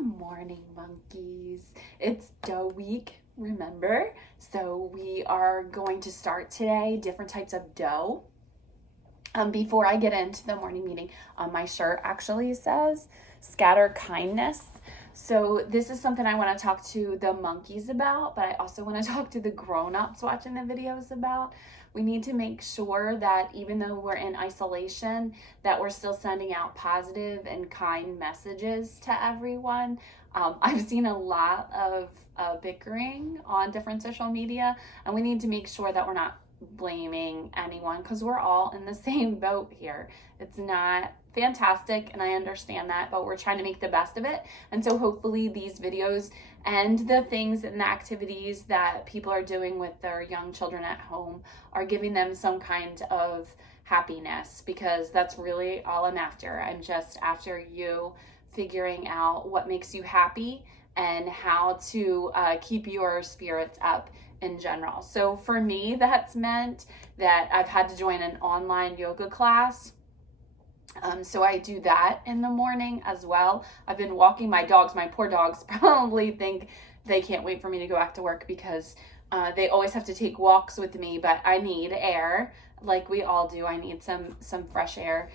Good morning, monkeys. It's dough week, remember? So we are going to start today different types of dough. Before I get into the morning meeting, my shirt actually says scatter kindness. So this is something I want to talk to the monkeys about, but I also want to talk to the grown-ups watching the videos about. We need to make sure that even though we're in isolation, that we're still sending out positive and kind messages to everyone. I've seen a lot of bickering on different social media, and we need to make sure that we're not blaming anyone because we're all in the same boat here. It's not fantastic, and I understand that, but we're trying to make the best of it. And so hopefully these videos and the things and the activities that people are doing with their young children at home are giving them some kind of happiness, because that's really all I'm after. I'm just after you figuring out what makes you happy and how to keep your spirits up in general. So for me, that's meant that I've had to join an online yoga class. So I do that in the morning as well. I've been walking my dogs. My poor dogs probably think they can't wait for me to go back to work because they always have to take walks with me, but I need air like we all do. I need some fresh air.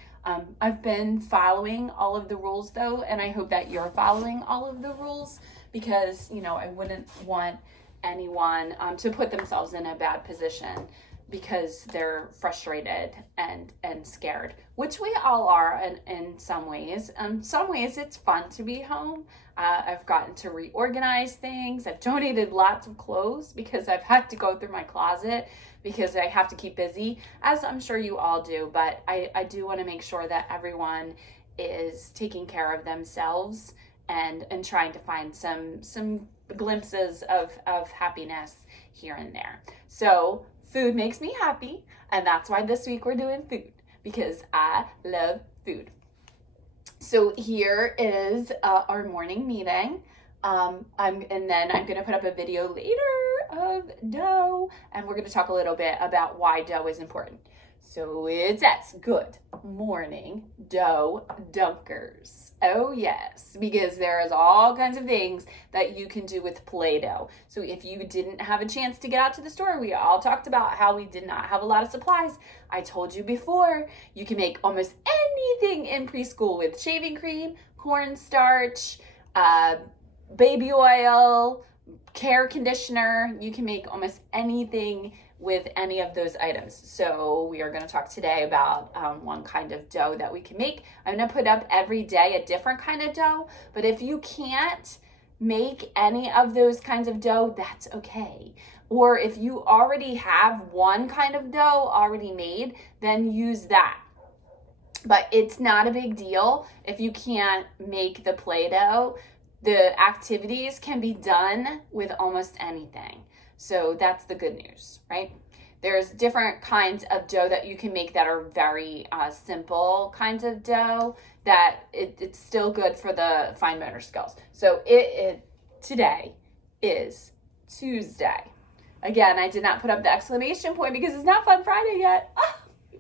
I've been following all of the rules though, and I hope that you're following all of the rules because, I wouldn't want anyone to put themselves in a bad position because they're frustrated and scared, which we all are in some ways. Some ways it's fun to be home. I've gotten to reorganize things. I've donated lots of clothes because I've had to go through my closet because I have to keep busy, as I'm sure you all do. But I do want to make sure that everyone is taking care of themselves and trying to find some glimpses of happiness here and there. So food makes me happy, and that's why this week we're doing food, because I love food. So here is our morning meeting. And then I'm going to put up a video later of dough, and we're going to talk a little bit about why dough is important. So it says, good morning, dough dunkers. Oh yes, because there's all kinds of things that you can do with Play-Doh. So if you didn't have a chance to get out to the store, we all talked about how we did not have a lot of supplies. I told you before, you can make almost anything in preschool with shaving cream, cornstarch, baby oil, care conditioner. You can make almost anything with any of those items. So we are going to talk today about one kind of dough that we can make. I'm going to put up every day a different kind of dough, but if you can't make any of those kinds of dough, that's okay. Or if you already have one kind of dough already made, then use that. But it's not a big deal if you can't make the Play-Doh. The activities can be done with almost anything. So that's the good news, right? There's different kinds of dough that you can make that are very simple kinds of dough that it's still good for the fine motor skills. So today is Tuesday. Again, I did not put up the exclamation point because it's not Fun Friday yet.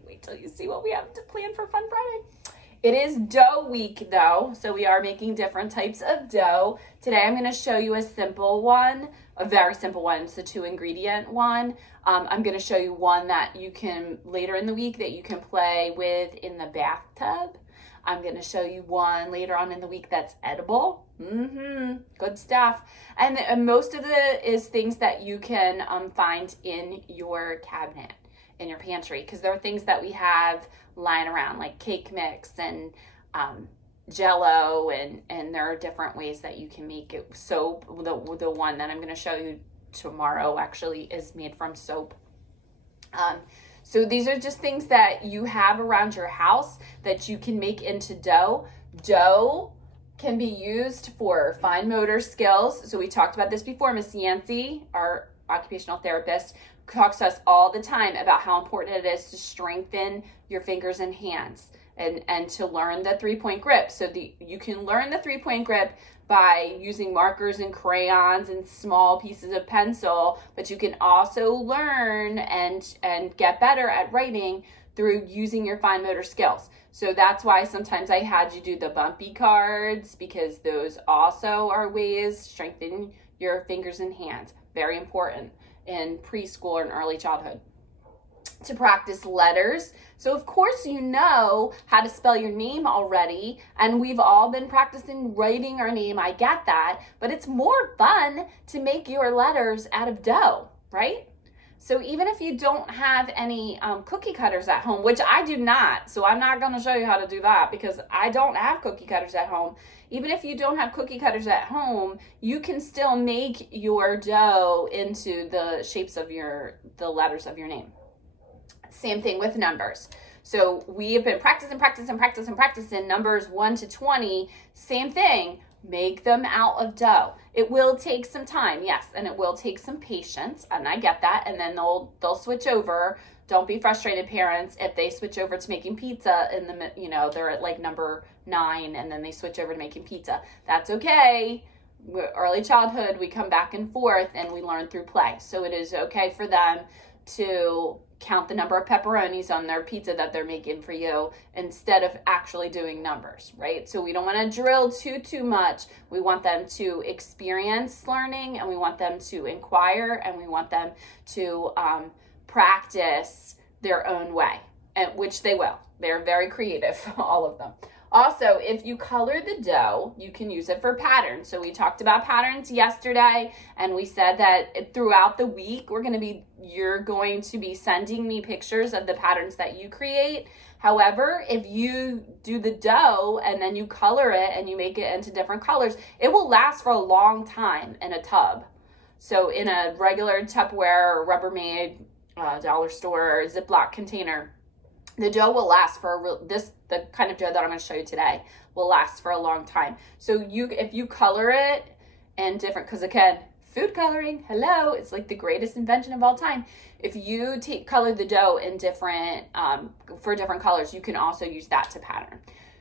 Wait till you see what we have to plan for Fun Friday. It is dough week though, so we are making different types of dough. Today I'm going to show you a simple one, a very simple one. It's a 2-ingredient one. I'm going to show you one that you can, later in the week, that you can play with in the bathtub. I'm going to show you one later on in the week that's edible. Good stuff. And most of it is things that you can find in your cabinet, in your pantry, because there are things that we have lying around like cake mix and Jello, and there are different ways that you can make it. Soap, the one that I'm going to show you tomorrow actually is made from soap. So these are just things that you have around your house that you can make into dough. Dough can be used for fine motor skills. So we talked about this before. Miss Yancey, our occupational therapist, talks to us all the time about how important it is to strengthen your fingers and hands and to learn the 3-point grip. So you can learn the 3-point grip by using markers and crayons and small pieces of pencil, but you can also learn and get better at writing through using your fine motor skills. So that's why sometimes I had you do the bumpy cards, because those also are ways to strengthen your fingers and hands. Very important in preschool and early childhood. To practice letters. So of course you know how to spell your name already, and we've all been practicing writing our name. I get that, but it's more fun to make your letters out of dough, right? So even if you don't have any cookie cutters at home, which I do not, so I'm not going to show you how to do that because I don't have cookie cutters at home. Even if you don't have cookie cutters at home, you can still make your dough into the shapes of the letters of your name. Same thing with numbers. So we have been practicing numbers 1 to 20. Same thing, make them out of dough. It will take some time, yes, and it will take some patience, and I get that. And then they'll switch over. Don't be frustrated, parents, if they switch over to making pizza in the, they're at like number 9 and then they switch over to making pizza. That's okay. Early childhood, we come back and forth and we learn through play. So it is okay for them to count the number of pepperonis on their pizza that they're making for you instead of actually doing numbers, right? So we don't want to drill too much. We want them to experience learning, and we want them to inquire, and we want them to practice their own way, and which they will. They're very creative, all of them. Also, if you color the dough, you can use it for patterns. So we talked about patterns yesterday, and we said that throughout the week, you're going to be sending me pictures of the patterns that you create. However, if you do the dough and then you color it and you make it into different colors, it will last for a long time in a tub. So in a regular Tupperware or Rubbermaid dollar store Ziploc container, the dough will last for the kind of dough that I'm going to show you today will last for a long time. So if you color it in different, because again, food coloring, hello, it's like the greatest invention of all time. If you color the dough in different for different colors, you can also use that to pattern.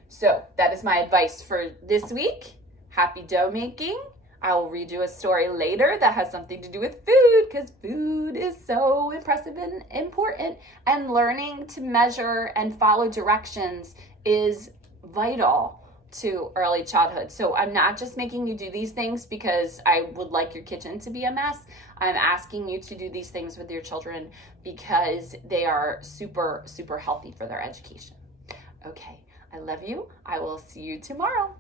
So that is my advice for this week. Happy dough making. I will read you a story later that has something to do with food, because food is so impressive and important, and learning to measure and follow directions is vital to early childhood. So I'm not just making you do these things because I would like your kitchen to be a mess. I'm asking you to do these things with your children because they are super healthy for their education. Okay, I love you. I will see you tomorrow.